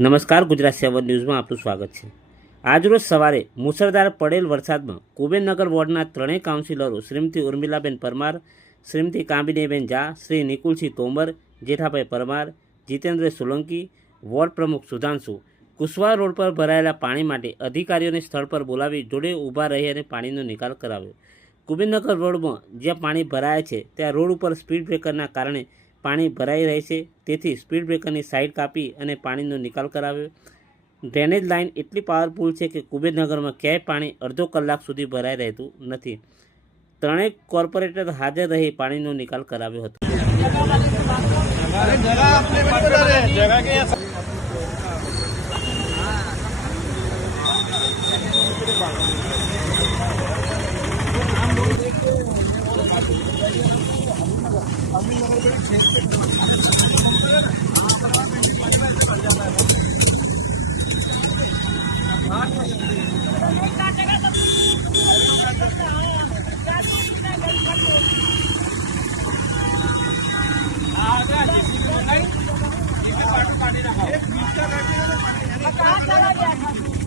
નમસ્કાર, ગુજરાત 7 ન્યૂઝમાં આપનું સ્વાગત છે। આજરોજ સવારે મુસળધાર પડેલ વરસાદમાં કુબેરનગર વોર્ડના ત્રણેય કાઉન્સિલરો શ્રીમતી ઉર્મિલાબેન પરમાર, શ્રીમતી કામિનીબેન ઝા, શ્રી નિકુલસિંહ તોમર, જેઠાભાઈ પરમાર, જીતેન્દ્ર સોલંકી, વોર્ડ પ્રમુખ સુધાંશુ કુશવાહ રોડ પર ભરાયેલા પાણી માટે અધિકારીઓને સ્થળ પર બોલાવી જોડે ઊભા રહી અને પાણીનો નિકાલ કરાવ્યો। કુબેરનગર રોડમાં જ્યાં પાણી ભરાયા છે ત્યાં રોડ ઉપર સ્પીડ બ્રેકરના કારણે પાણી ભરાઈ રહે છે, તેથી સ્પીડ બ્રેકરની સાઇડ કાપી અને પાણીનો નિકાલ કરાવ્યો। ડ્રેનેજ લાઇન એટલી પાવરફુલ છે કે કુબેરનગરમાં ક્યાંય પાણી અડધો કલાક સુધી ભરાઈ રહેતું નથી। ત્રણેય કોર્પોરેટર હાજર રહી પાણીનો નિકાલ કરાવ્યો હતો। कहाँ चला गया था?